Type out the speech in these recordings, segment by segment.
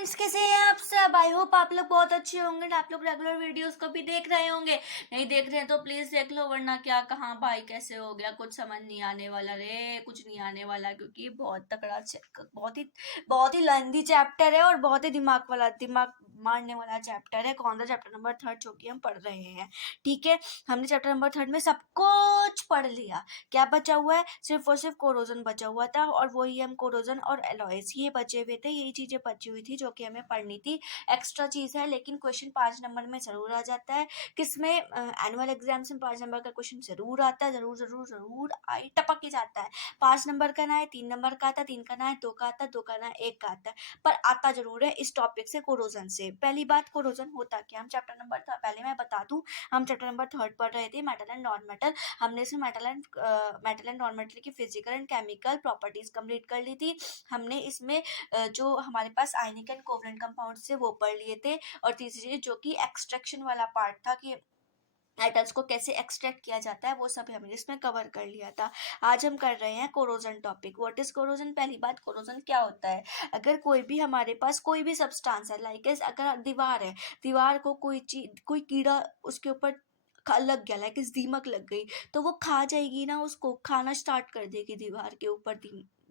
Friends, कैसे हैं आप सब। आई होप आप लोग बहुत अच्छे होंगे। आप लोग रेगुलर वीडियोस को भी देख रहे होंगे। नहीं देख रहे हैं तो प्लीज देख लो, वरना क्या कहाँ भाई कैसे हो गया, कुछ समझ नहीं आने वाला रे, कुछ नहीं आने वाला, क्योंकि बहुत तगड़ा बहुत ही लेंथी चैप्टर है और बहुत ही दिमाग मारने वाला चैप्टर है। कौन सा चैप्टर नंबर 3 जो कि हम पढ़ रहे हैं। ठीक है, हमने चैप्टर नंबर 3 में सब कुछ पढ़ लिया। क्या बचा हुआ है? सिर्फ और सिर्फ कोरोजन बचा हुआ था, और वही हम कोरोजन और एलॉयज ये बचे हुए थे। यही चीजें बची हुई थी जो कि हमें पढ़नी थी। एक्स्ट्रा चीज है, लेकिन क्वेश्चन 5 नंबर में जरूर आ जाता है। किसमें? एनुअल एग्जाम में 5 नंबर का क्वेश्चन जरूर आता है। जरूर जरूर जरूर आई टपक ही जाता है। 5 नंबर का ना है, 3 नंबर का आता है, 3 का ना है, 2 का आता है, 2 का ना है, 1 का आता है, पर आता जरूर है इस टॉपिक से, कोरोजन से। पहली बात, कोरोजन होता क्या? हम चैप्टर नंबर पहले मैं बता दूं, हम चैप्टर नंबर 3 पढ़ रहे थे, मेटल एंड नॉन मेटल। हमने इसमें मेटल एंड नॉन मेटल की physical and chemical properties complete कर ली थी। हमने इसमें जो हमारे पास आयनिक एंड कोवलेंट कंपाउंड से वो पढ़ लिए थे। और तीसरी चीज जो कि एक्सट्रैक्शन वाला पार्ट था, कि मेटल्स को कैसे एक्सट्रैक्ट किया जाता है, वो सब हमने इसमें कवर कर लिया था। आज हम कर रहे हैं corrosion topic. What is corrosion? पहली बात, कोरोजन क्या होता है? अगर कोई भी हमारे पास कोई भी सब्सटेंस है, लाइक अगर दीवार है, दीवार को कोई चीज, कोई कीड़ा उसके ऊपर लग गया, लाइक दीमक लग गई, तो वो खा जाएगी ना, उसको खाना स्टार्ट कर देगी दीवार के ऊपर।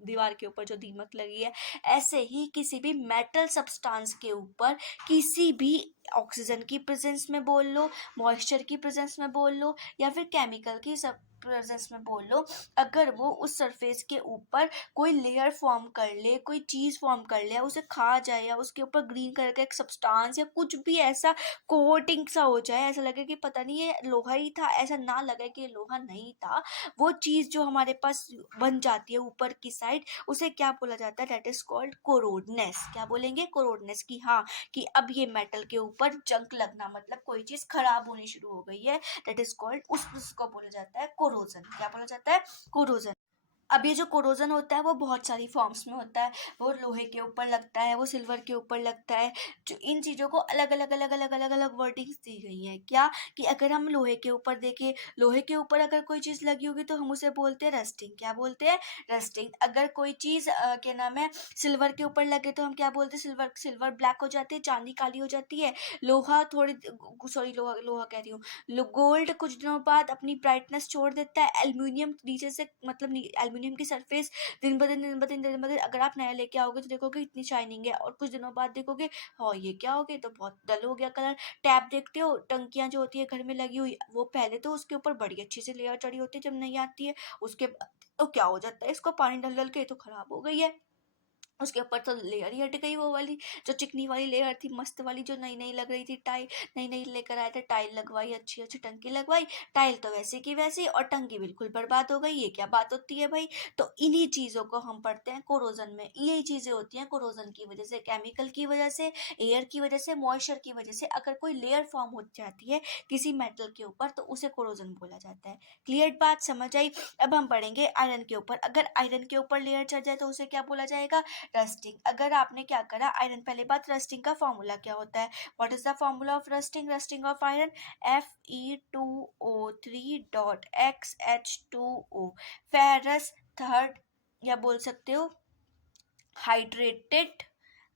दीवार के ऊपर जो दीमक लगी है, ऐसे ही किसी भी मेटल सब्सटेंस के ऊपर, किसी भी ऑक्सीजन की प्रेजेंस में बोल लो, मॉइस्चर की प्रेजेंस में बोल लो, या फिर केमिकल की सब प्रेजेंस में बोल लो, अगर वो उस सरफेस के ऊपर कोई लेयर फॉर्म कर ले, कोई चीज फॉर्म कर ले, उसे खा जाए, या उसके ऊपर ग्रीन कलर का एक सब्सटेंस या कुछ भी ऐसा कोटिंग सा हो जाए, ऐसा लगे कि पता नहीं ये लोहा ही था, ऐसा ना लगे कि ये लोहा नहीं था, वो चीज जो हमारे पास बन जाती है ऊपर की साइड, उसे क्या बोला जाता है? That is called corrodedness. क्या बोलेंगे? कोरोडनेस। की हाँ, कि अब ये मेटल के ऊपर जंग लगना, मतलब कोई चीज खराब होनी शुरू हो गई है, दैट इज कॉल्ड, उसको बोला जाता है कोरोजन। क्या बोला जाता है? कोरोजन। अब ये जो कोरोजन होता है वो बहुत सारी फॉर्म्स में होता है। वो लोहे के ऊपर लगता है, वो सिल्वर के ऊपर लगता है। जो इन चीज़ों को अलग अलग अलग अलग अलग अलग वर्डिंग्स दी गई हैं। क्या? कि अगर हम लोहे के ऊपर देखें, लोहे के ऊपर अगर कोई चीज़ लगी होगी तो हम उसे बोलते हैं रस्टिंग। क्या बोलते हैं? रस्टिंग। अगर कोई चीज़ क्या नाम है, सिल्वर के ऊपर लगे तो हम क्या बोलते हैं? सिल्वर सिल्वर ब्लैक हो जाती है, चांदी काली हो जाती है। लोहा थोड़ी, सॉरी, लोहा लोहा कह रही हूँ, गोल्ड कुछ दिनों बाद अपनी ब्राइटनेस छोड़ देता है। एल्यूमिनियम नीचे से, मतलब एल्यूमिनियम की सरफेस दिन ब दिन अगर आप नया लेके आओगे तो देखोगे इतनी शाइनिंग है, और कुछ दिनों बाद देखोगे हाँ ये क्या हो गया, तो बहुत डल हो गया कलर। टैप देखते हो, टंकियां जो होती है घर में लगी हुई, वो पहले तो उसके ऊपर बड़ी अच्छी से लेयर चढ़ी होती है, जब नहीं आती है उसके बाद तो क्या हो जाता है, इसको पानी डल डल के तो खराब हो गई है, उसके ऊपर तो लेयर ही हट गई, वो वाली जो चिकनी वाली लेयर थी, मस्त वाली, जो नई नई लग रही थी। टाइल नई नई लेकर आए थे, टाइल लगवाई, अच्छी अच्छी टंकी लगवाई, टाइल तो वैसे की वैसी, और टंकी बिल्कुल बर्बाद हो गई। ये क्या बात होती है भाई? तो इन्हीं चीज़ों को हम पढ़ते हैं कोरोजन में। यही चीज़ें होती हैं कोरोजन की वजह से, केमिकल की वजह से, एयर की वजह से, मॉइस्चर की वजह से। अगर कोई लेयर फॉर्म हो जाती है किसी मेटल के ऊपर तो उसे कोरोजन बोला जाता है। क्लियर बात समझ आई? अब हम पढ़ेंगे आयरन के ऊपर। अगर आयरन के ऊपर लेयर चढ़ जाए तो उसे क्या बोला जाएगा? रस्टिंग। अगर आपने क्या करा आयरन, पहले बात, रस्टिंग का फॉर्मूला क्या होता है? What is the formula of rusting? Rusting of iron, Fe2O3.XH2O। Ferrous third, या बोल सकते हो hydrated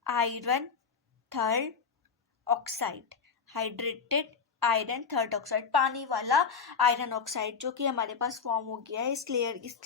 iron third oxide. Hydrated iron third oxide, पानी वाला आयरन ऑक्साइड जो कि हमारे पास फॉर्म हो गया है, इस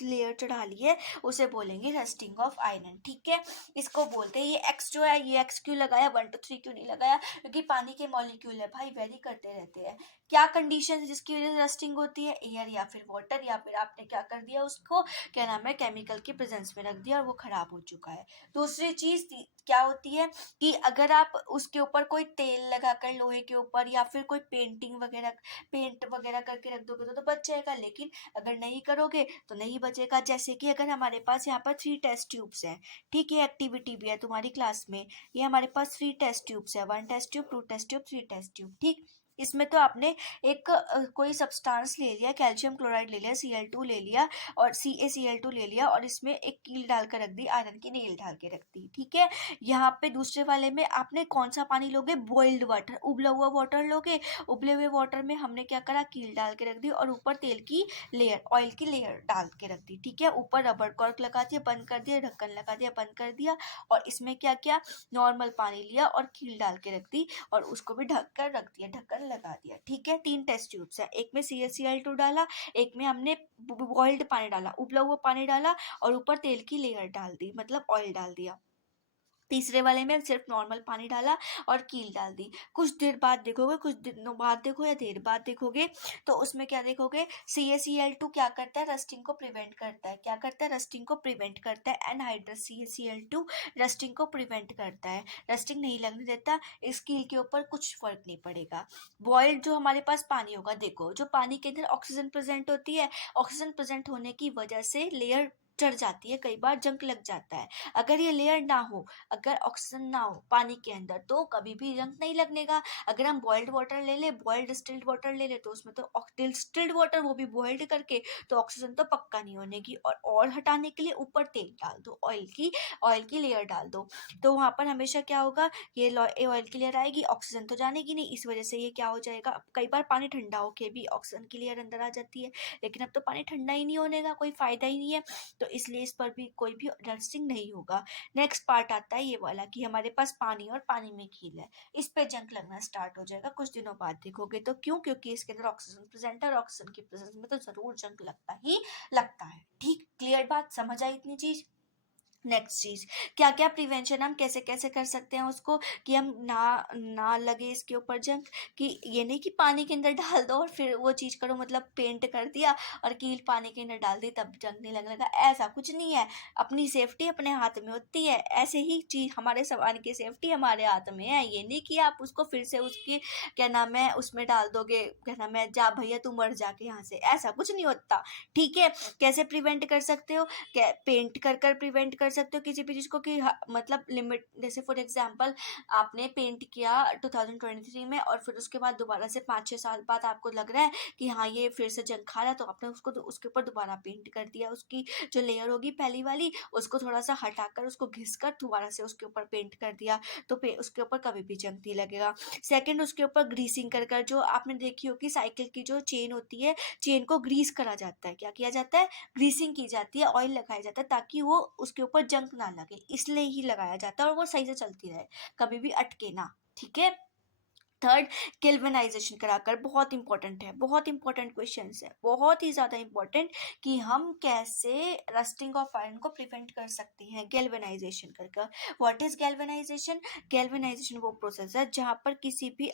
लेयर चढ़ा ली है, उसे बोलेंगे रस्टिंग ऑफ आयरन। ठीक है, इसको बोलते हैं। ये एक्स जो है, ये एक्स क्यों लगाया, 1 2 3 क्यों नहीं लगाया? क्योंकि पानी के मॉलिक्यूल है भाई, वेरी करते रहते हैं। क्या कंडीशन है जिसकी वजह से रस्टिंग होती है? एयर या फिर वाटर, या फिर आपने क्या कर दिया उसको, क्या नाम है, केमिकल की प्रेजेंस में रख दिया और वो खराब हो चुका है। दूसरी चीज क्या होती है कि अगर आप उसके ऊपर कोई तेल लगाकर लोहे के ऊपर, या फिर कोई पेंट वगैरह करके रख दोगे तो बच जाएगा, लेकिन अगर नहीं करोगे तो नहीं बचेगा। जैसे कि अगर हमारे पास यहाँ पर 3 टेस्ट ट्यूब्स हैं, ठीक है, एक्टिविटी भी है तुम्हारी क्लास में, ये हमारे पास 3 टेस्ट ट्यूब्स है, 1 test tube, 2 test tube, 3 test tube. ठीक, इसमें तो आपने एक कोई सब्सटेंस ले लिया, कैल्शियम क्लोराइड ले लिया, Cl2 ले लिया और CaCl2 ले लिया और इसमें एक कील डाल कर रख दी, आयरन की नील डाल के रख दी, ठीक है। यहाँ पे दूसरे वाले में आपने कौन सा पानी लोगे, बॉइल्ड वाटर, उबला हुआ वाटर लोगे। उबले हुए वाटर में हमने क्या करा, कील डाल के रख दी और ऊपर तेल की लेयर, ऑयल की लेयर डाल के रख दी, ठीक है। ऊपर रबर कॉर्क लगा दिया, बंद कर दिया, ढक्कन लगा दिया, बंद कर दिया। और इसमें क्या किया, नॉर्मल पानी लिया और कील डाल के रख दी और उसको भी ढक कर रख दिया, ढक्कन लगा दिया, ठीक है। 3 टेस्ट ट्यूब्स है, एक में CaCl2 डाला, एक में हमने बॉइल्ड पानी डाला, उबला हुआ पानी डाला और ऊपर तेल की लेयर डाल दी, मतलब ऑयल डाल दिया। तीसरे वाले में सिर्फ नॉर्मल पानी डाला और कील डाल दी। कुछ देर बाद देखोगे, कुछ दिनों बाद देखो या देर बाद देखोगे, तो उसमें क्या देखोगे, CaCl2 क्या करता है, रस्टिंग को प्रिवेंट करता है। क्या करता है, रस्टिंग को प्रिवेंट करता है। एनहाइड्रस CaCl2 रस्टिंग को प्रिवेंट करता है, रस्टिंग नहीं लगने देता। इस कील के ऊपर कुछ फर्क नहीं पड़ेगा। बॉइल्ड जो हमारे पास पानी होगा, देखो जो पानी के अंदर ऑक्सीजन प्रेजेंट होती है, ऑक्सीजन प्रेजेंट होने की वजह से लेयर चढ़ जाती है, कई बार जंग लग जाता है। अगर ये लेयर ना हो, अगर ऑक्सीजन ना हो पानी के अंदर, तो कभी भी जंग नहीं लगनेगा। अगर हम बॉइल्ड वाटर ले ले, बॉइल्ड डिस्टिल्ड वाटर ले ले, तो उसमें तो डिस्टिल्ड वाटर, वो भी बॉइल्ड करके, तो ऑक्सीजन तो पक्का नहीं होने की। और हटाने के लिए ऊपर तेल डाल दो, ऑयल की लेयर डाल दो, तो वहां पर हमेशा क्या होगा, ये ऑयल की लेयर आएगी, ऑक्सीजन तो जानेगी नहीं, इस वजह से ये क्या हो जाएगा, कई बार पानी ठंडा होके भी ऑक्सीजन की लेयर अंदर आ जाती है। लेकिन अब तो पानी ठंडा ही नहीं होने का कोई फायदा ही नहीं है, तो इसलिए इस पर भी कोई भी रस्टिंग नहीं होगा। नेक्स्ट पार्ट आता है ये वाला कि हमारे पास पानी और पानी में कील है, इस पे जंग लगना स्टार्ट हो जाएगा कुछ दिनों बाद देखोगे तो। क्यों, क्योंकि इसके अंदर ऑक्सीजन प्रेजेंट है और ऑक्सीजन की प्रेजेंस में तो जरूर जंग लगता ही लगता है। ठीक, क्लियर बात, समझ आई इतनी चीज। नेक्स्ट चीज, क्या क्या प्रिवेंशन हम कैसे कैसे कर सकते हैं उसको, कि हम ना लगे इसके ऊपर जंग। कि ये नहीं कि पानी के अंदर डाल दो और फिर वो चीज करो, मतलब पेंट कर दिया और कील पानी के अंदर डाल दी तब जंग नहीं लगने लगा, ऐसा कुछ नहीं है। अपनी सेफ्टी अपने हाथ में होती है, ऐसे ही चीज हमारे सामान की सेफ्टी हमारे हाथ में है। ये नहीं कि आप उसको फिर से उसकी क्या नाम है उसमें डाल दोगे, क्या नाम है, जा भैया तू मर जाके यहाँ से, ऐसा कुछ नहीं होता, ठीक है। कैसे प्रिवेंट कर सकते हो, पेंट कर कर प्रिवेंट कर सकते हो किसी भी चीज को, कि मतलब लिमिट, जैसे फॉर एग्जांपल आपने पेंट किया 2023 में और फिर उसके बाद दोबारा से 5-6 साल बाद आपको लग रहा है कि हाँ ये फिर से जंग खा रहा है, तो आपने उसको उसके ऊपर दोबारा पेंट कर दिया, उसकी जो लेयर होगी पहली वाली उसको थोड़ा सा हटाकर उसको घिस कर दोबारा से उसके ऊपर पेंट कर दिया, तो उसके ऊपर कभी भी जंग नहीं लगेगा। सेकंड, उसके ऊपर ग्रीसिंग कर कर, जो आपने देखी होगी साइकिल की जो चेन होती है, चेन को ग्रीस करा जाता है। क्या किया जाता है, ग्रीसिंग की जाती है, ऑयल लगाया जाता है, ताकि वो उसके ऊपर जंग ना लगे, इसलिए ही लगाया जाता है और वो सही से चलती रहे, कभी भी अटके ना, ठीक है। थर्ड, गैल्वेनाइजेशन कराकर, बहुत इंपॉर्टेंट है, बहुत इंपॉर्टेंट क्वेश्चन है, बहुत ही ज्यादा इंपॉर्टेंट, कि हम कैसे रस्टिंग ऑफ आयरन को प्रिवेंट कर सकते हैं गैल्वेनाइजेशन कर। व्हाट इज गैल्वेनाइजेशन, गैल्वेनाइजेशन वो प्रोसेस है जहां पर किसी भी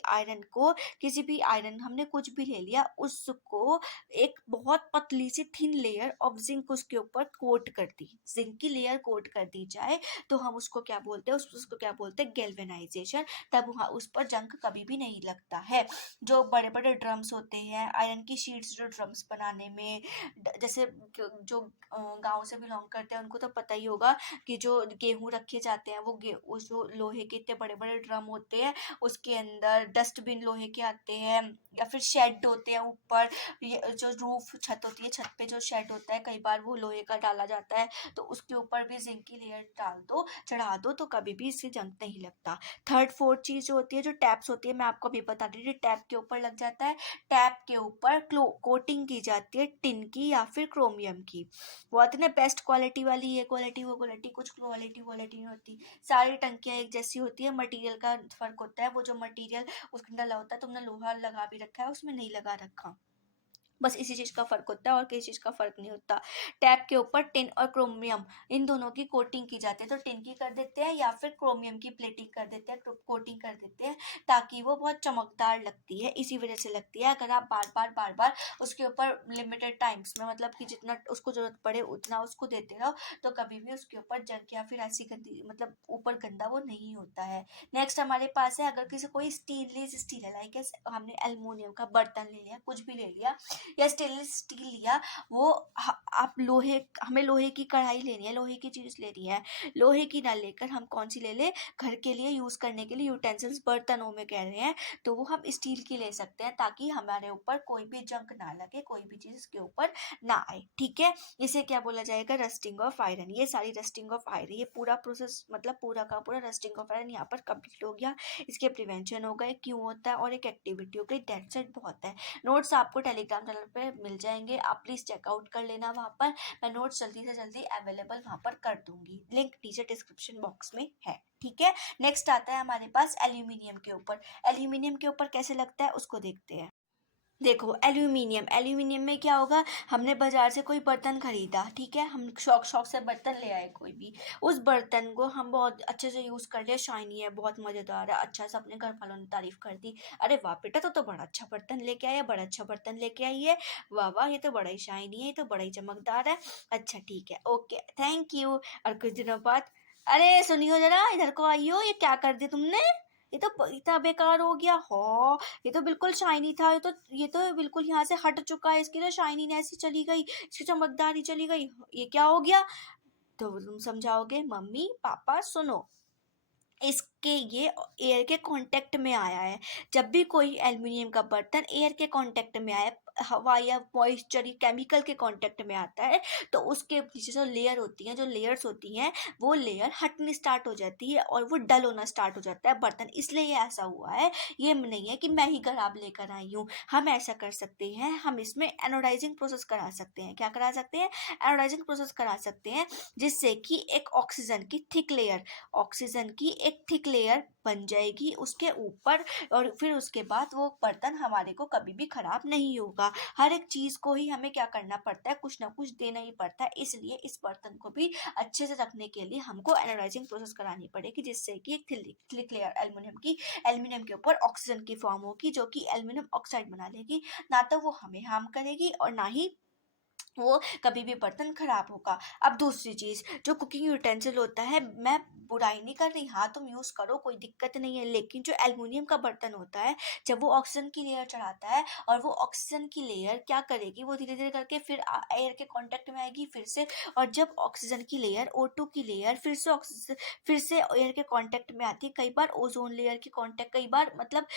आयरन हमने कुछ भी ले लिया, उसको एक बहुत पतली सी थिन लेयर ऑफ जिंक उसके ऊपर कोट कर दी, जिंक की लेयर कोट कर दी जाए, तो हम उसको क्या बोलते हैं, उसको क्या बोलते हैं, गैल्वेनाइजेशन। तब वहाँ उस पर जंग कभी भी नहीं लगता है। जो बड़े बड़े ड्रम्स होते हैं, आयरन की शीट्स जो ड्रम्स बनाने में, जैसे जो गांव से बिलोंग करते हैं उनको तो पता ही होगा कि जो गेहूं रखे जाते हैं, वो उस जो लोहे के इतने बड़े बड़े ड्रम होते हैं, उसके अंदर डस्टबिन लोहे के आते हैं, या फिर शेड होते हैं ऊपर, जो रूफ छत होती है, छत पे जो शेड होता है कई बार वो लोहे का डाला जाता है, तो उसके ऊपर भी जिंक की लेयर डाल दो, चढ़ा दो, तो कभी भी इससे जंग नहीं लगता। थर्ड फोर्थ चीज जो होती है, जो टैप्स होती है, मैं आपको अभी बता रही थी, टैप के ऊपर लग जाता है, टैप के ऊपर कोटिंग की जाती है टिन की या फिर क्रोमियम की। वो आती है ना बेस्ट क्वालिटी वाली, ये क्वालिटी वो क्वालिटी, कुछ क्वालिटी नहीं होती, सारी टंकियां एक जैसी होती है, मटेरियल का फर्क होता है, वो जो मटेरियल उसके अंदर डला होता है, तुमने लोहा लगा भी रखा है उसमें नहीं लगा रखा, बस इसी चीज का फर्क होता है और किसी चीज का फर्क नहीं होता। टैप के ऊपर टिन और क्रोमियम, इन दोनों की कोटिंग की जाती है, तो टिन की कर देते हैं या फिर क्रोमियम की प्लेटिंग कर देते हैं, कोटिंग कर देते हैं, ताकि वो बहुत चमकदार लगती है, इसी वजह से लगती है। अगर आप बार बार उसके ऊपर लिमिटेड टाइम्स में, मतलब कि जितना उसको जरूरत पड़े उतना उसको देते रहो, तो कभी भी उसके ऊपर जंग या फिर ऐसी गंदी, मतलब ऊपर गंदा वो नहीं होता है। नेक्स्ट हमारे पास है, अगर किसी कोई स्टील है, लाइक हमने एल्युमिनियम का बर्तन ले लिया, कुछ भी ले लिया, या स्टेनलेस स्टील लिया, वो आप हमें लोहे की कढ़ाई लेनी है, लोहे की चीज़ लेनी है, लोहे की ना लेकर हम कौन सी ले ले, घर के लिए यूज़ करने के लिए यूटेंसिल्स बर्तनों में कह रहे हैं, तो वो हम स्टील की ले सकते हैं ताकि हमारे ऊपर कोई भी जंग ना लगे, कोई भी चीज़ इसके ऊपर ना आए। ठीक है, इसे क्या बोला जाएगा, रस्टिंग ऑफ आयरन। ये सारी रस्टिंग ऑफ आयरन, ये पूरा प्रोसेस मतलब पूरा का पूरा रस्टिंग ऑफ आयरन यहाँ पर कंप्लीट हो गया। इसके प्रिवेंशन हो गए, क्यों होता है, और एक एक्टिविटी हो गई, दैट्स इट, बहुत है। नोट्स आपको टेलीग्राम चैनल पे मिल जाएंगे, आप प्लीज़ चेकआउट कर लेना वहाँ पर। मैं नोट्स जल्दी से जल्दी अवेलेबल वहाँ पर कर दूंगी, लिंक नीचे डिस्क्रिप्शन बॉक्स में है। ठीक है, नेक्स्ट आता है हमारे पास एल्यूमिनियम के ऊपर। एल्यूमिनियम के ऊपर कैसे लगता है उसको देखते हैं। देखो, एल्यूमिनियम, एल्यूमिनियम में क्या होगा, हमने बाजार से कोई बर्तन खरीदा, ठीक है, हम शौक शौक से बर्तन ले आए कोई भी, उस बर्तन को हम बहुत अच्छे से यूज़ कर लिया, शाइनी है, बहुत मज़ेदार है, अच्छा से अपने घर वालों ने तारीफ कर दी, अरे वाह बेटा तो बड़ा अच्छा बर्तन लेके आया, बड़ा अच्छा बर्तन लेके आई है, वाह वाह ये तो बड़ा ही शाइनी है, ये तो बड़ा ही चमकदार है, अच्छा ठीक है, ओके थैंक यू। और कुछ दिनों बाद, अरे सुनियो जरा, इधर को आइयो, ये क्या कर दिया तुमने, ये तो इतना बेकार हो गया हो, ये तो बिल्कुल शाइनी था, ये तो बिल्कुल यहाँ से हट चुका है, इसकी तो शाइनीनेस ही चली गई, इसकी चमकदारी चली गई, ये क्या हो गया। तो तुम समझाओगे, मम्मी पापा सुनो, इसके ये एयर के कांटेक्ट में आया है, जब भी कोई एल्युमिनियम का बर्तन एयर के कांटेक्ट में आया, हवा या मॉइस्चर केमिकल के कांटेक्ट में आता है, तो उसके नीचे जो लेयर होती हैं, जो लेयर्स होती हैं, वो लेयर हटनी स्टार्ट हो जाती है और वो डल होना स्टार्ट हो जाता है बर्तन, इसलिए ये ऐसा हुआ है। ये नहीं है कि मैं ही खराब लेकर आई हूँ, हम ऐसा कर सकते हैं, हम इसमें एनोडाइजिंग प्रोसेस करा सकते हैं, क्या करा सकते हैं, एनोडाइजिंग प्रोसेस करा सकते हैं, जिससे कि एक ऑक्सीजन की थिक लेयर, ऑक्सीजन की एक थिक लेयर बन जाएगी उसके ऊपर, और फिर उसके बाद वो बर्तन हमारे को कभी भी खराब नहीं होगा। हर एक चीज़ को ही हमें क्या करना पड़ता है, कुछ ना कुछ देना ही पड़ता है, इसलिए इस बर्तन को भी अच्छे से रखने के लिए हमको एनोडाइजिंग प्रोसेस करानी पड़ेगी, जिससे कि एक थिक लेयर एल्यूमिनियम के ऊपर ऑक्सीजन की फॉर्म होगी, जो कि एल्यूमिनियम ऑक्साइड बना लेगी, ना तो वो हमें हार्म करेगी और ना ही वो कभी भी बर्तन खराब होगा। अब दूसरी चीज़, जो कुकिंग यूटेंसिल होता है, मैं बुराई नहीं कर रही, हाँ तुम यूज़ करो कोई दिक्कत नहीं है, लेकिन जो एल्युमिनियम का बर्तन होता है, जब वो ऑक्सीजन की लेयर चढ़ाता है, और वो ऑक्सीजन की लेयर क्या करेगी, वो धीरे धीरे करके फिर एयर के कांटेक्ट में आएगी फिर से, और जब ऑक्सीजन की लेयर O2 की लेयर फिर से एयर के कांटेक्ट में आती है, कई बार ओजोन लेयर के कांटेक्ट, कई बार मतलब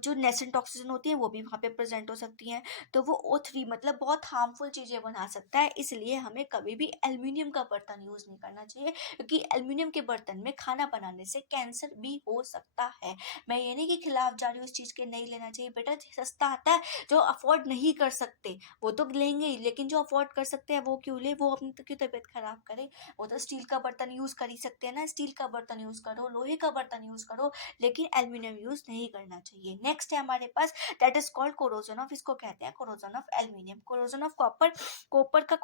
जो नेसेंट ऑक्सीजन होती है वो भी वहाँ पे प्रेजेंट हो सकती हैं, तो वो O3 मतलब बहुत हार्मफुल चीज़ें बना सकता है, इसलिए हमें कभी भी एल्युमिनियम का बर्तन यूज़ नहीं करना चाहिए, क्योंकि एल्युमिनियम के बर्तन में खाना बनाने से कैंसर भी हो सकता है। मैं ये नहीं कि खिलाफ जा रही हूँ इस चीज़ के, नहीं लेना चाहिए बेटा, सस्ता आता है, जो अफोर्ड नहीं कर सकते वो तो लेंगे ही, लेकिन जो अफोर्ड कर सकते हैं वो क्यों ले, वो अपनी क्यों तबीयत खराब करे, वो तो स्टील का बर्तन यूज़ कर ही सकते हैं ना, स्टील का बर्तन यूज़ करो, लोहे का बर्तन यूज़ करो, लेकिन एल्युमिनियम यूज़ नहीं करना चाहिए। नेक्स्ट है हमारे पास, that is called corrosion of, इसको कहते हैं corrosion of aluminium, corrosion of copper. Copper का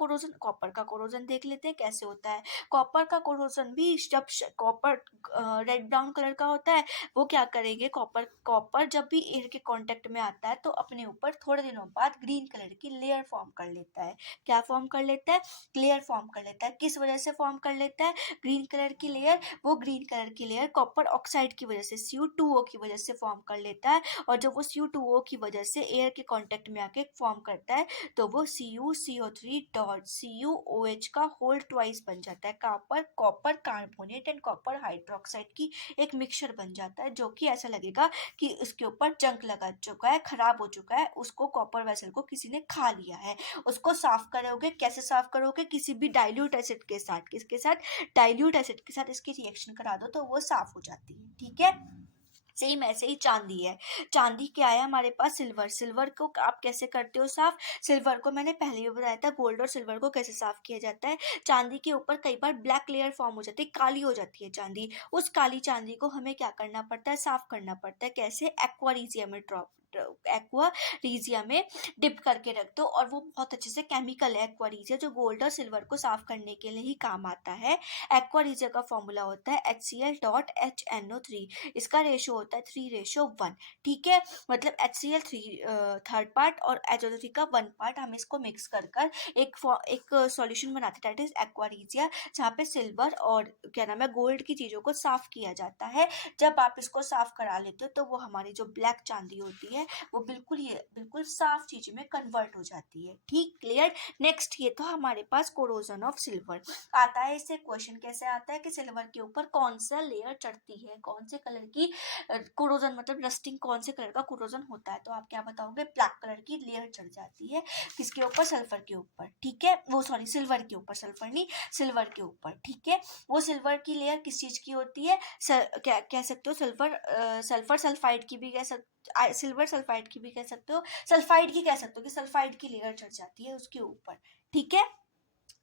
कोरोजन देख लेते हैं कैसे होता है। कॉपर का कोरोजन भी जब कॉपर रेड ब्राउन कलर का होता है, वो क्या करेंगे, कॉपर जब भी एयर के कांटेक्ट में आता है तो अपने ऊपर थोड़े दिनों बाद ग्रीन कलर की लेयर फॉर्म कर लेता है। क्या फॉर्म कर लेता है, लेयर फॉर्म कर लेता है, किस वजह से फॉर्म कर लेता है, ग्रीन कलर की लेयर, वो ग्रीन कलर की लेयर कॉपर ऑक्साइड की वजह से, Cu2O की वजह से फॉर्म कर लेता है, और जब वो Cu2O की वजह से एयर के कांटेक्ट में आके फॉर्म करता है, तो वो CuCO3 डॉट CuOH का होल ट्वाइस बन जाता है, copper carbonate and copper hydroxide की एक मिक्सचर बन जाता है, जो कि ऐसा लगेगा कि उसके ऊपर जंग लगा चुका है, खराब हो चुका है, उसको कॉपर वेसल को किसी ने खा लिया है। उसको साफ करोगे, कैसे साफ करोगे, किसी भी डाइल्यूट एसिड के साथ, किसके साथ, डाइल्यूट एसिड के साथ इसकी रिएक्शन करा दो तो वो साफ हो जाती है। ठीक है, सेम ऐसे ही चांदी है, चांदी क्या है हमारे पास, सिल्वर को आप कैसे करते हो साफ, सिल्वर को मैंने पहले भी बताया था, गोल्ड और सिल्वर को कैसे साफ किया जाता है। चांदी के ऊपर कई बार ब्लैक लेयर फॉर्म हो जाती है, काली हो जाती है चांदी, उस काली चांदी को हमें क्या करना पड़ता है, साफ करना पड़ता है, कैसे, एक्वारीजिया में डिप करके रख दो, और वो बहुत अच्छे से केमिकल है एक्वारीजिया, जो गोल्ड और सिल्वर को साफ करने के लिए ही काम आता है। एक्वारीजिया का फॉर्मूला होता है HCl.HNO3, इसका रेशो होता है 3:1। ठीक है, मतलब HCl 3 थर्ड पार्ट और HNO3 का 1 पार्ट, हम इसको मिक्स कर कर एक सॉल्यूशन बनाते हैं, दैट इज एक्वारीजिया, जहाँ पे सिल्वर और क्या नाम है गोल्ड की चीज़ों को साफ किया जाता है। जब आप इसको साफ करा लेते हो तो वो हमारी जो ब्लैक चांदी होती है है वो बिल्कुल साफ चीज में कन्वर्ट हो जाती है। ठीक, क्लियर। नेक्स्ट, ये तो हमारे पास कोरोजन ऑफ सिल्वर आता है। इससे क्वेश्चन कैसे आता है कि सिल्वर के ऊपर कौन सा लेयर चढ़ती है, कौन से कलर की कोरोजन मतलब रस्टिंग कौन से कलर का कोरोजन होता है, तो आप क्या बताओगे, ब्लैक कलर की लेयर चढ़ जाती है किसके ऊपर, सल्फर के ऊपर। ठीक है, वो सॉरी सिल्वर के ऊपर, सल्फर नहीं सिल्वर के ऊपर। ठीक है, वो सिल्वर की लेयर किस चीज की होती है, क्या कह सकते हो, सल्फर सल्फाइड की भी कह सकते, सिल्वर सल्फाइड की भी कह सकते हो, सल्फाइड की कह सकते हो कि सल्फाइड की लेयर चढ़ जाती है उसके ऊपर। ठीक है,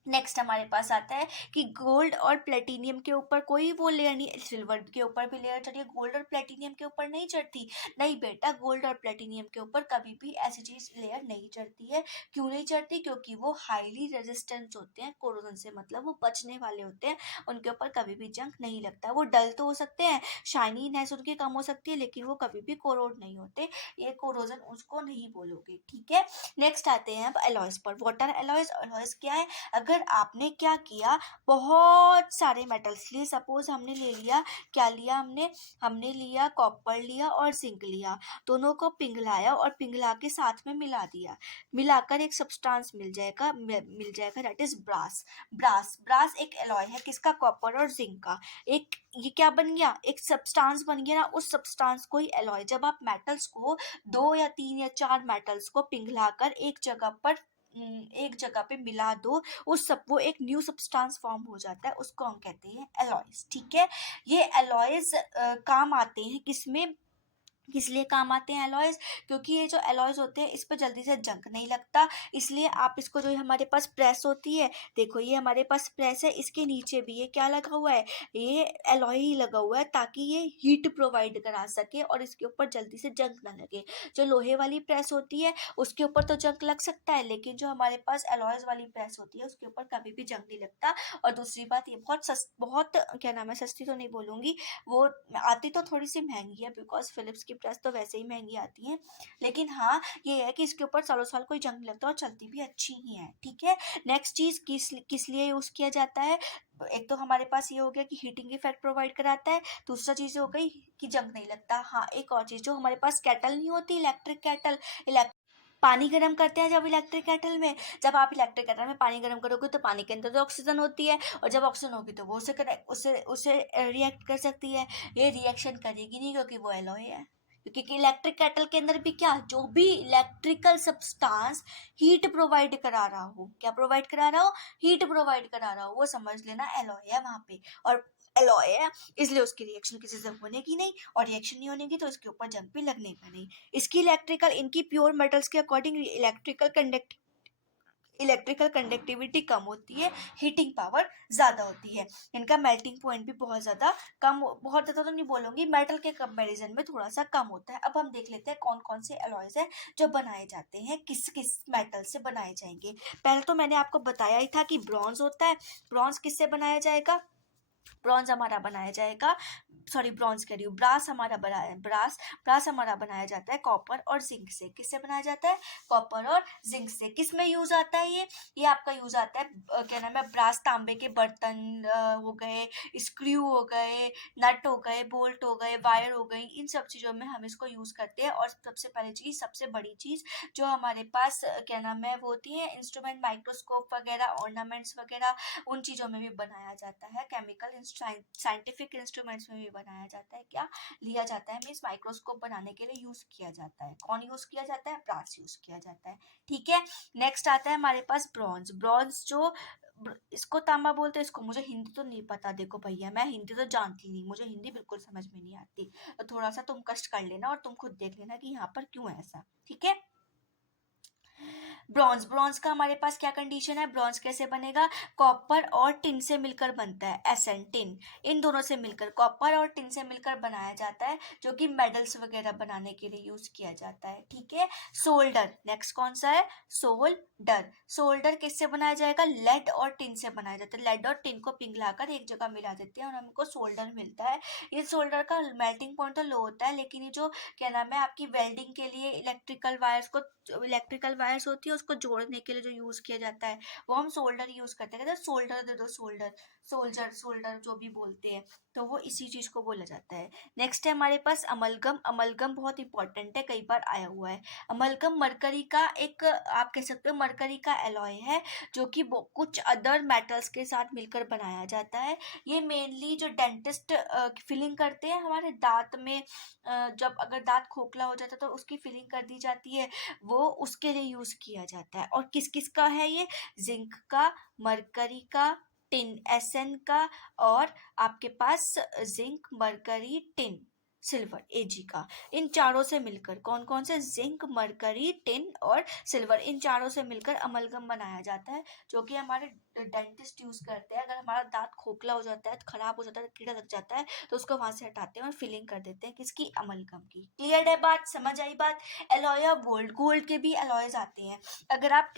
नेक्स्ट हमारे पास आता है कि गोल्ड और प्लेटिनियम के ऊपर कोई वो लेयर नहीं, सिल्वर के ऊपर भी लेयर चढ़ी है, गोल्ड और प्लेटिनियम के ऊपर नहीं चढ़ती। नहीं बेटा, गोल्ड और प्लेटिनियम के ऊपर कभी भी ऐसी चीज लेयर नहीं चढ़ती है। क्यों नहीं चढ़ती, क्योंकि वो हाईली रेजिस्टेंट होते हैं कोरोजन से, मतलब वो बचने वाले होते हैं, उनके ऊपर कभी भी जंग नहीं लगता। वो डल तो हो सकते हैं, शाइनीनेस उनकी कम हो सकती है, लेकिन वो कभी भी कोरोड नहीं होते, ये कोरोजन उसको नहीं बोलोगे। ठीक है, नेक्स्ट आते हैं अब एलॉयज पर। वाटर एलॉयज, एलॉयज क्या है, अगर आपने क्या किया, बहुत सारे मेटल्स लिए, सपोज हमने ले लिया, क्या लिया हमने लिया कॉपर लिया और जिंक लिया, दोनों को पिघलाया और पिघला के साथ में मिला दिया, मिलाकर एक सब्सटेंस मिल जाएगा दैट इज ब्रास। ब्रास एक एलॉय है किसका, कॉपर और जिंक का। एक ये क्या बन गया, एक सब्सटेंस बन गया ना, उस सब्सटेंस को ही एलॉय। जब आप मेटल्स को 2 या 3 या 4 मेटल्स को पिघलाकर एक जगह पे मिला दो, उस सब वो एक न्यू सब्सटेंस फॉर्म हो जाता है, उसको हम कहते हैं एलॉयज। ठीक है, ये एलॉयज काम आते हैं किसमें, किस लिए काम आते हैं एलॉयज, क्योंकि ये जो एलॉयज होते हैं इस पर जल्दी से जंग नहीं लगता, इसलिए आप इसको, जो हमारे पास प्रेस होती है, देखो ये हमारे पास प्रेस है, इसके नीचे भी ये क्या लगा हुआ है, ये एलॉय ही लगा हुआ है, ताकि ये हीट प्रोवाइड करा सके और इसके ऊपर जल्दी से जंग ना लगे। जो लोहे वाली प्रेस होती है उसके ऊपर तो जंग लग सकता है, लेकिन जो हमारे पास एलॉयज वाली प्रेस होती है उसके ऊपर कभी भी जंग नहीं लगता। और दूसरी बात, ये बहुत क्या नाम है, सस्ती तो नहीं बोलूंगी, वो आती तो थोड़ी सी महंगी है, बिकॉज फिलिप्स की प्रेस तो वैसे ही महंगी आती है, लेकिन हाँ ये है कि इसके ऊपर सालों साल कोई जंग नहीं लगता और चलती भी अच्छी ही है। ठीक है, नेक्स्ट चीज किस लिए यूज किया जाता है, एक तो हमारे पास ये हो गया कि हीटिंग इफेक्ट प्रोवाइड कराता है, दूसरा चीज हो गई कि जंग नहीं लगता। हाँ, एक और चीज, जो हमारे पास केटल नहीं होती, इलेक्ट्रिक केटल, पानी गर्म करते हैं जब इलेक्ट्रिक केटल में, जब आप इलेक्ट्रिक केटल में पानी गर्म करोगे तो पानी के अंदर तो ऑक्सीजन होती है, और जब ऑक्सीजन होगी तो वो उसे रिएक्ट कर सकती है। ये रिएक्शन करेगी नहीं क्योंकि वो एलॉय है, क्योंकि इलेक्ट्रिक केटल के अंदर भी क्या, जो भी इलेक्ट्रिकल सब्सटेंस हीट प्रोवाइड करा रहा हो, क्या प्रोवाइड करा रहा हो, हीट प्रोवाइड करा रहा हो, वो समझ लेना एलॉय है वहां पे, और एलॉय है इसलिए उसकी रिएक्शन किसी से होने की नहीं, और रिएक्शन नहीं होने की तो इसके ऊपर जंग भी लगने का नहीं। इसकी इनकी प्योर मेटल्स के अकॉर्डिंग इलेक्ट्रिकल कंडक्टिविटी कम होती है, हीटिंग पावर ज़्यादा होती है, इनका मेल्टिंग पॉइंट भी बहुत ज़्यादा बहुत ज़्यादा तो नहीं बोलूँगी, मेटल के कंपैरिजन में थोड़ा सा कम होता है। अब हम देख लेते हैं कौन कौन से एलॉयज है जो बनाए जाते हैं, किस किस मेटल से बनाए जाएंगे। पहले तो मैंने आपको बताया ही था कि ब्रॉन्ज होता है, ब्रॉन्ज किससे बनाया जाएगा, ब्रॉन्ज हमारा बनाया जाएगा, सॉरी ब्रॉन्ज कह रही हूँ, ब्रास हमारा बनाया जाता है कॉपर और जिंक से। किससे बनाया जाता है, कॉपर और जिंक से। किस में यूज आता है ये आपका यूज आता है क्या नाम है, ब्रास तांबे के बर्तन हो गए, स्क्रू हो गए, नट हो गए, बोल्ट हो गए, वायर हो गई, इन सब चीजों में हम इसको यूज करते हैं। और सबसे पहली चीज, सबसे बड़ी चीज जो हमारे पास क्या नाम है वो होती है इंस्ट्रूमेंट, माइक्रोस्कोप वगैरह, ऑर्नामेंट्स वगैरह, उन चीजों में भी बनाया जाता है। केमिकल साइंटिफिक इंस्ट्रूमेंट्स में भी बनाया जाता है, क्या लिया जाता है, मीन्स माइक्रोस्कोप बनाने के लिए यूज किया जाता है। कौन यूज किया जाता है, ब्रास यूज किया जाता है। ठीक है, नेक्स्ट आता है हमारे पास ब्रॉन्ज। इसको तांबा बोलते हैं, इसको मुझे हिंदी तो नहीं पता, देखो भैया मैं हिंदी तो जानती नहीं, मुझे हिंदी बिल्कुल समझ में नहीं आती, तो थोड़ा सा तुम कष्ट कर लेना और तुम खुद देख लेना कि यहाँ पर क्यों है ऐसा। ठीक है, ब्रॉन्ज का हमारे पास क्या कंडीशन है, ब्रॉन्ज कैसे बनेगा, कॉपर और टिन से मिलकर बनता है, एसएन टिन, इन दोनों से मिलकर, कॉपर और टिन से मिलकर बनाया जाता है, जो कि मेडल्स वगैरह बनाने के लिए यूज किया जाता है। ठीक है, सोल्डर, नेक्स्ट कौन सा है, सोल्डर किससे बनाया जाएगा, लेड और टिन से बनाया जाता है, लेड और टिन को पिघलाकर एक जगह मिला देते हैं और हमको सोल्डर मिलता है। ये सोल्डर का मेल्टिंग पॉइंट तो लो होता है, लेकिन ये जो क्या नाम है आपकी वेल्डिंग के लिए इलेक्ट्रिकल वायर्स को जो इलेक्ट्रिकल वायर्स होती है उसको जोड़ने के लिए जो यूज किया जाता है वो हम सोल्डर यूज करते हैं, कहते हैं सोल्डर दे दो, सोल्डर, सोल्जर, सोल्डर जो भी बोलते हैं, तो वो इसी चीज को बोला जाता है। नेक्स्ट है हमारे पास अमलगम। अमलगम बहुत इंपॉर्टेंट है, कई बार आया हुआ है। अमलगम मरकरी का एक, आप कह सकते हो मरकरी का एलॉय है, जो कि कुछ अदर मेटल्स के साथ मिलकर बनाया जाता है। ये मेनली जो डेंटिस्ट फिलिंग करते हैं हमारे दांत में, जब अगर दांत खोखला हो जाता है तो उसकी फिलिंग कर दी जाती है, वो उसके लिए यूज किया जाता है। और किस किस का है ये? जिंक का, मरकरी का, टिन, एसएन का, और आपके पास जिंक, मरकरी, टिन, सिल्वर, एजी का। इन चारों से मिलकर, कौन कौन से? जिंक, मरकरी, टिन और सिल्वर, इन चारों से मिलकर अमलगम बनाया जाता है, जो कि हमारे डेंटिस्ट यूज करते हैं। अगर हमारा दांत खोखला हो जाता है, खराब हो जाता है, कीड़ा लग जाता है, तो उसको वहां से हटाते हैं और फिलिंग कर देते हैं किसकी? अमलगम की। क्लियर है बात? समझ आई बात? Alloy of gold. गोल्ड के भी एलॉयज आते हैं। अगर आप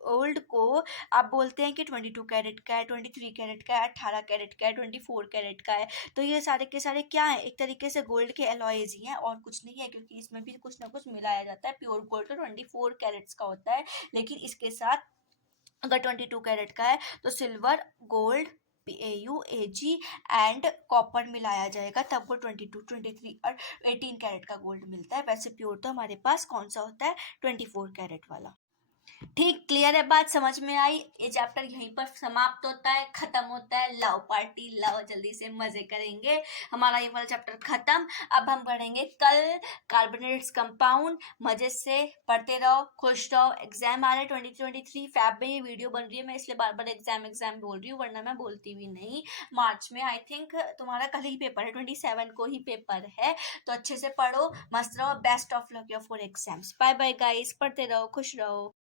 गोल्ड को आप बोलते हैं कि 22 कैरेट का है, 23 कैरेट का है, 18 कैरेट का है, 24 कैरेट का है, तो ये सारे के सारे क्या है? एक तरीके से गोल्ड के एलॉयज ही हैं और कुछ नहीं है, क्योंकि इसमें भी कुछ ना कुछ मिलाया जाता है। प्योर गोल्ड तो 24 कैरेट्स का होता है, लेकिन इसके साथ अगर 22 कैरेट का है तो silver, gold, AU, AG and copper मिलाया जाएगा, तब वो 22, 23 और 18 कैरेट का गोल्ड मिलता है। वैसे प्योर तो हमारे पास कौन सा होता है? 24 कैरेट वाला। ठीक, क्लियर है बात? समझ में आई? ये चैप्टर यहीं पर समाप्त होता है, खत्म होता है। लाओ पार्टी लाओ, जल्दी से मजे करेंगे। हमारा ये वाला चैप्टर खत्म। अब हम पढ़ेंगे कल कार्बोनेट्स कंपाउंड। मजे से पढ़ते रहो, खुश रहो। एग्जाम आ रहे 2023 फैब में ये वीडियो बन रही है, मैं इसलिए बार बार एग्जाम एग्जाम बोल रही हूँ, वरना मैं बोलती भी नहीं। मार्च में आई थिंक तुम्हारा कल ही पेपर है, 27 को ही पेपर है, तो अच्छे से पढ़ो, मस्त रहो। Best of luck your for exams. Bye bye guys, पढ़ते रहो, खुश रहो।